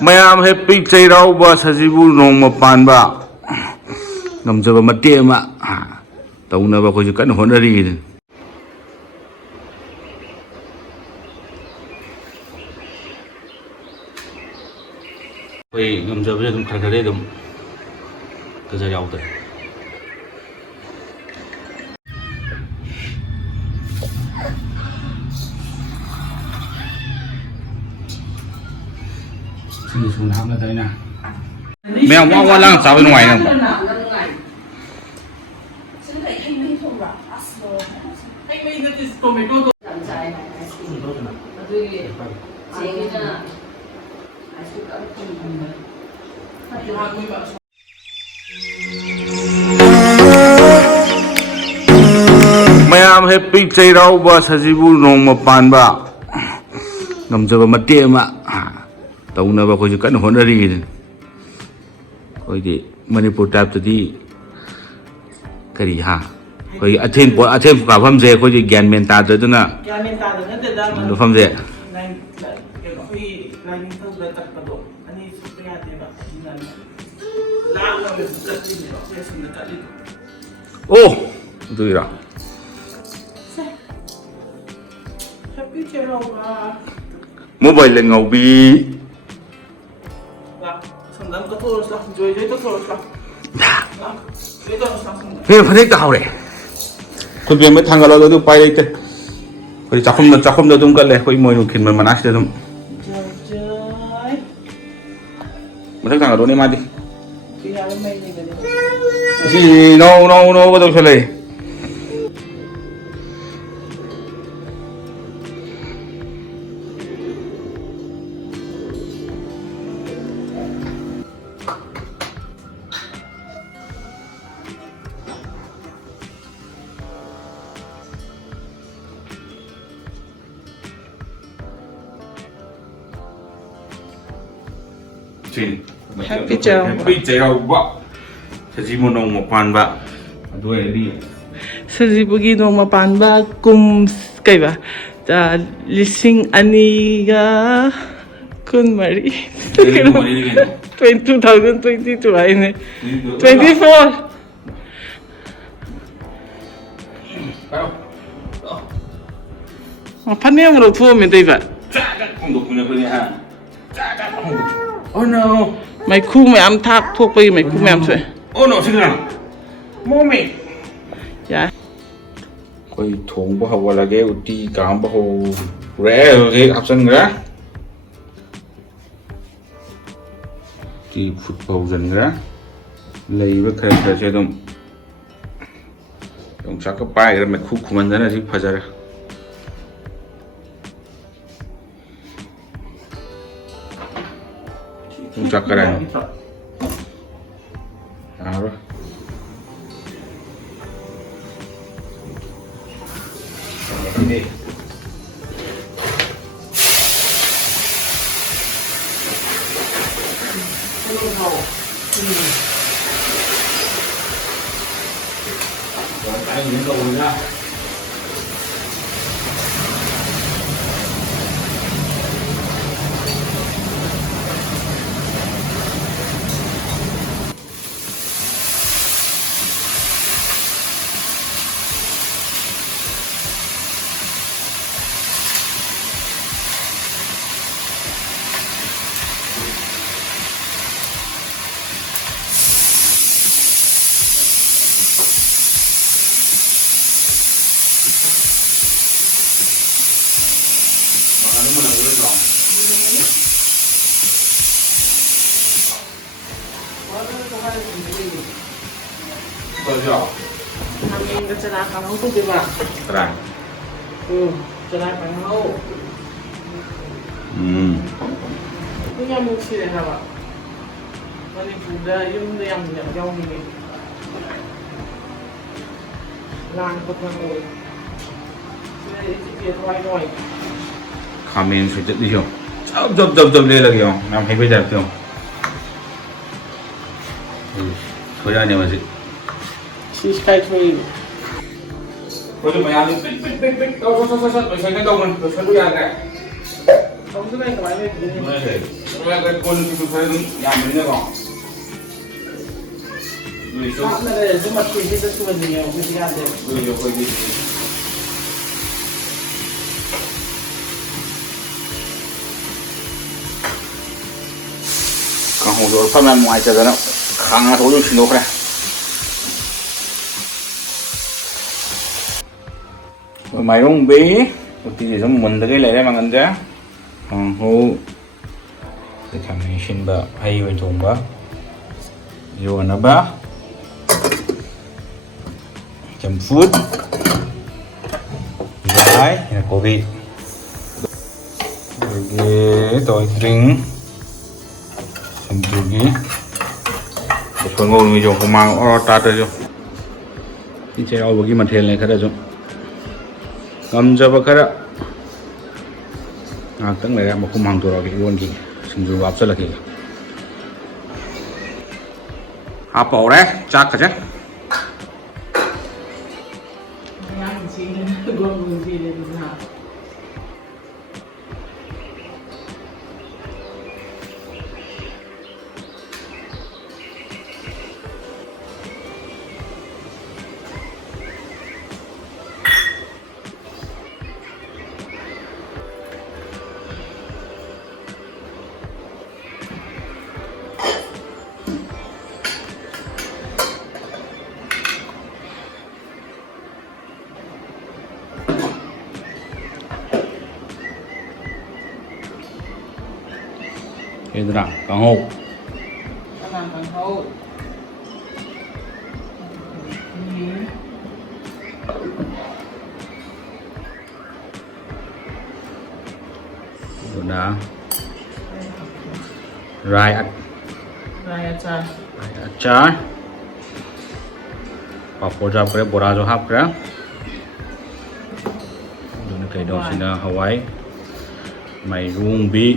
ꯃꯌꯥꯝ ꯍꯦꯄꯤ ꯆꯩꯔꯥꯎꯕ ꯁꯖꯤꯕꯨ ꯅꯣꯡꯃ ꯄꯥꯟꯕ ꯉꯝꯖꯕ ꯃꯇꯦꯛ ꯑꯃ ꯇꯧꯅꯕ ꯑꯩꯈꯣꯏꯁꯨ ꯀꯟꯅ ꯍꯣꯠꯅꯔꯤ. ꯑꯩꯈꯣꯏ ꯉꯝꯖꯕꯁꯦ ꯑꯗꯨꯝ ꯈꯔ ꯈꯔꯗꯤ ꯑꯗꯨꯝ ꯀꯖ ꯌꯥꯎꯗ꯭ꯔꯦ. ꯁꯤꯁꯨ ꯍꯥꯞꯅꯗꯣꯏꯅ ꯃꯌꯥꯝ ꯋꯥ ꯂꯥꯡ ꯆꯥꯕ ꯅꯨꯡꯉꯥꯏ ꯅꯪꯕ. ꯃꯌꯥꯝ ꯍꯦꯄꯤ ꯆꯩꯔꯥꯎꯕ ꯁꯖꯤꯕꯨ ꯅꯣꯡꯃ ꯄꯥꯟꯕ ꯉꯝꯖꯕ ꯃꯇꯦꯛ ꯑꯃ ꯇꯧꯅꯕ ꯑꯩꯈꯣꯏꯁꯨ ꯀꯟꯅ ꯍꯣꯠꯅꯔꯤ. ꯑꯩꯈꯣꯏꯗꯤ ꯃꯅꯤꯄꯨꯔ ꯇꯥꯏꯞꯇꯗꯤ ꯀꯔꯤ ꯑꯩꯈꯣꯏꯒꯤ ꯑꯊꯦꯟ ꯀꯥꯐꯝꯁꯦ ꯑꯩꯈꯣꯏꯗꯤ ꯒ꯭ꯌꯥꯟ ꯃꯦꯟ ꯇꯥꯗ꯭ꯔꯗꯅ ꯃꯐꯝꯁꯦ ꯑꯣ ꯑꯗꯨꯒꯤꯔꯥ ꯃꯣꯕꯥꯏꯜ ꯉꯥꯎꯕꯤ ꯐꯅꯦꯛꯇ ꯍꯥꯎꯔꯦ. ꯑꯩꯈꯣꯏ ꯕꯦꯝꯃ ꯊꯥꯡꯒꯠꯂꯣ ꯑꯗꯨ ꯎꯄꯥꯏ ꯂꯩꯇꯦ. ꯑꯩꯈꯣꯏ ꯆꯥꯛꯈꯨꯝꯗ ꯑꯗꯨꯝ ꯀꯠꯂꯦ. ꯑꯩꯈꯣꯏ ꯏꯃꯣꯏꯅꯨ ꯈꯤꯟꯕ ꯃꯅꯥꯛꯁꯤꯗ ꯑꯗꯨꯝ ꯃꯊꯛ ꯊꯥꯡꯒꯠꯂꯣꯅꯦ ꯃꯥꯗꯤ. ꯁꯤ ꯅꯧ ꯇꯧꯁꯜꯂꯛꯏ. Happy Cheiraoba Sajibu Nongma Panba. ꯑꯗꯨ ꯑꯣꯏꯔꯗꯤ Sajibugi Nongma Panba kaiba 2024 2022 haine 24 Fane amro thuame deiba. Oh no. My khu mayam thak thokpai my khu mayam se. Oh no, sigana. Mommy. Yeah. Koi thongba hawalage uti kamba ho re he option gra. Ti food pausan gra. Leiba khara se dum. Dong chaka pai gra me khu khumandana si phajara. Cakaran. Apa? Ini. Kami kecelakaan itu juga. Terang. Kecelakaan itu. Itu yang mesti deh apa? Manipur yung yang ini. Langkut nangoy. Sila itu noy. Kami sejak di sini. Jom le lagi yo. Nam hebat jatuh yo. Soalnya ni masih. She's quite free. Boleh bayar ni. Pik. Kau. Saya kan tahu kan. Saya tu yang ada. Kamu tu kan kemarin ni. cái con thì phải làm như thế nào người số Nó là cái mặt tiền cái số mình nhiều cái gì ăn được người nhiều cái gì càng hồ rồi phát làm ngoài cho nó khang thấu được xin lỗi mày không biết thì giống mình cái này đấy mà anh ra hồ cái thằng này xin bà hay bên thùng bà vô nó bá chấm phút gái là cô vị rồi tôi trứng chấm chú gì phần ngôn người dùng không mang ở ta tới rồi thì chơi ao bagi material này khá là dùng ngâm cho bác khá tấn lại một không mang tôi cái luôn kì sinh dụng áp suất là kì áp bảo đấy chắc cả chứ cái gì nào càng hộp làm càng hậu đá rai achar papor jab kare bora jo hap kare dun kai do sina hawai mai rung bi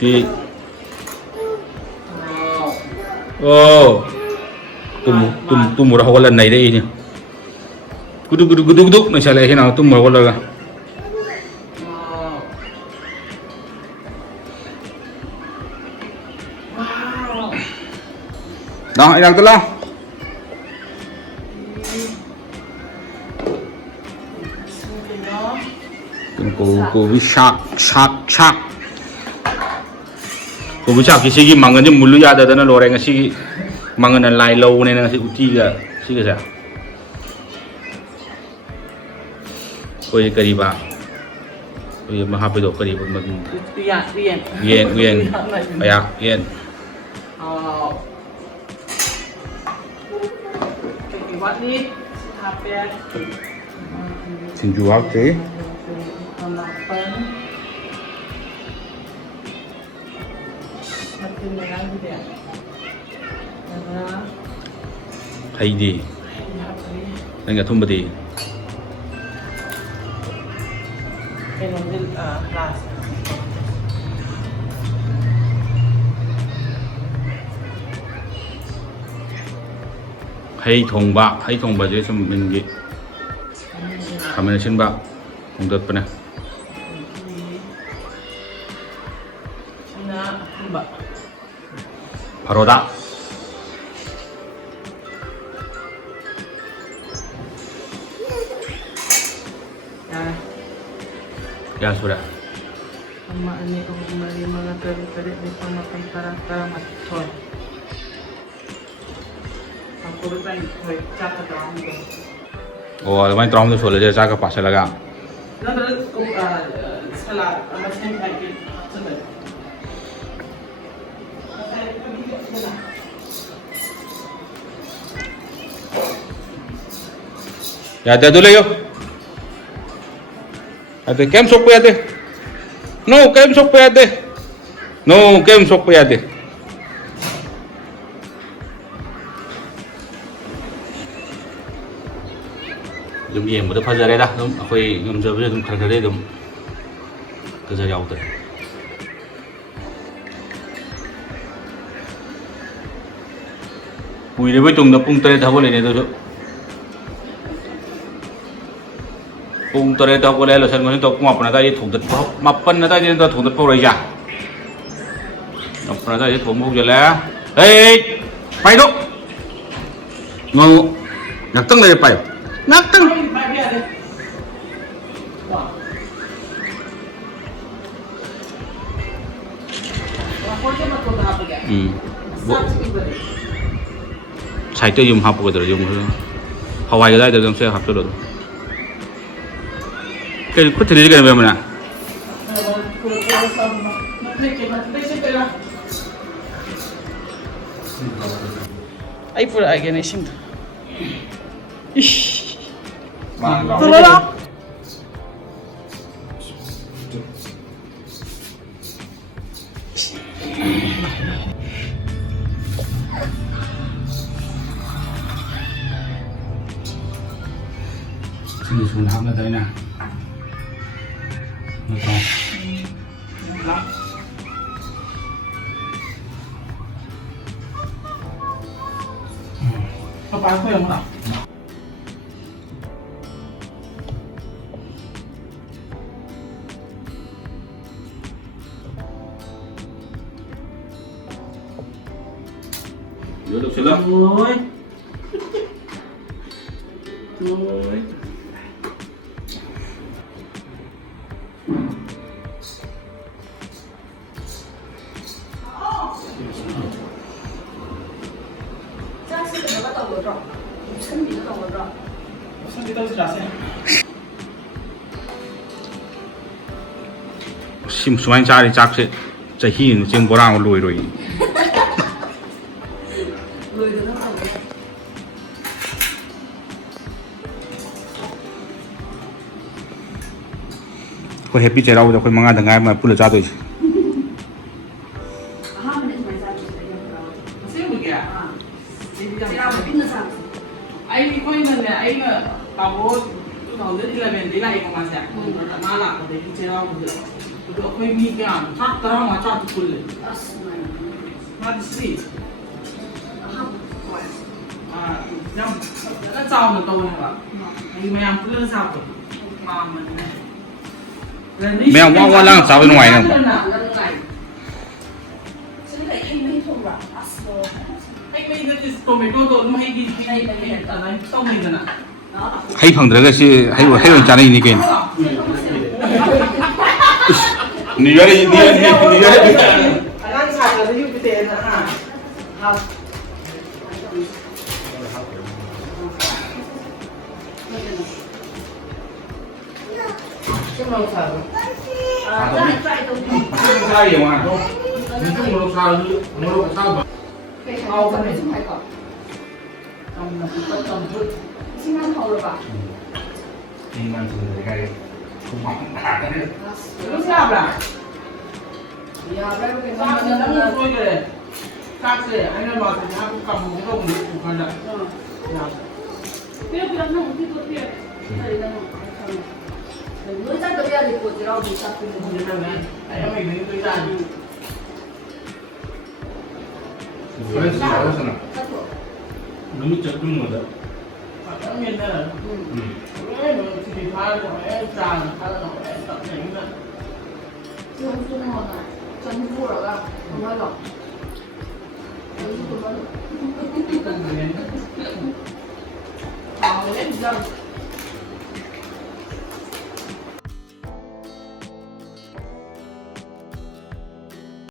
đi tum murah wala này đây nhỉ guduk này sao lại thế nào tum murah wala đó anh đang tới lo cô với shark cô với shark cái gì mang cái gì mulu ya đó nó lôi ra cái gì mang cái này lâu này nó sẽ uti cái sao कोई करीबा कोई वहाँ पे दो करीब yen ayak yen xin chú ác thế hay đi anh cả thun bati hay thong ba jadi semen gitu kami nasin ba untuk apa nih paroda ya sudah ini kembali mengatur-atur di pemakan karamat toy. Aku bertanya toy cakap dalam itu. Oh, main tram tu soalnya cakap pasal lagi. Nah, terus salah macam lagi macam Ya ada dulu yuk. Ada kem sok pe ada. No kem sok pe ada. No kem sok pe ada. Dùng gì mà tôi phải ra đây đó, đúng, phải dùng giờ bây giờ tôi khai ra đây đúng, tôi ra dầu thôi. Kuwi tung da pung tare thabo le ne do pung tare thabo le lo san ko to pung apna da ye thuk dat pho mapan na da je to thuk dat pho roi ja apna da ye thuk mu je la ei pai do ngô nak tang le pai nak tang sai tới dùng học rồi dùng Hawaii cái đây dùng xe học cho được cái quyết định cái về mà nè ai pura ai cái này xin từ đó xin đi xuống hấp là đây nè được không có bán khơi không nào được chưa lắm rồi rồi 上去都是啥线？ sim suai cari cak se cahin cing borang lui lui ko happy Cheiraoba ko manga dangai ma pula cha doi anh coi lần này anh bảo bố đầu rất là bền tí này của mà sẽ mà là có thể chơi đâu được được coi mi cái ăn chắc tao mà chắc tụi lên mà đi nhầm nó trâu mà tôi này bảo thì mày ăn cứ sao rồi mà mình mèo quá lang sao bên ngoài nữa anh bây giờ thì tomato tôi hay đi hay ở đây tao mình rồi nè hay phẳng được cái gì hay hay cha này như kia nửa đi đang xài là như cái tiền nữa hả cái màu xài sai gì mà cái màu sao mà好，可能是还搞。今天好了吧？应该是cái không mỏng cả cái đấy nó sao là? Sao nó muốn tôi cái này? Sao thế? Anh nói bảo thì anh cũng cầm một cái đồng của con này. Cái nó không thích tôi thiệt. Người ta tự ra thì của Cheiraoba bị sắp từ một năm này. Anh mình đến tôi ra. 그래 잘하잖아. 너무 적은 거다. Ở miền đây là. Thì phá của em tràn phá là em tập thành ra. 좀 쫀쫀하나 전부라가 정말로 Lên. Lên.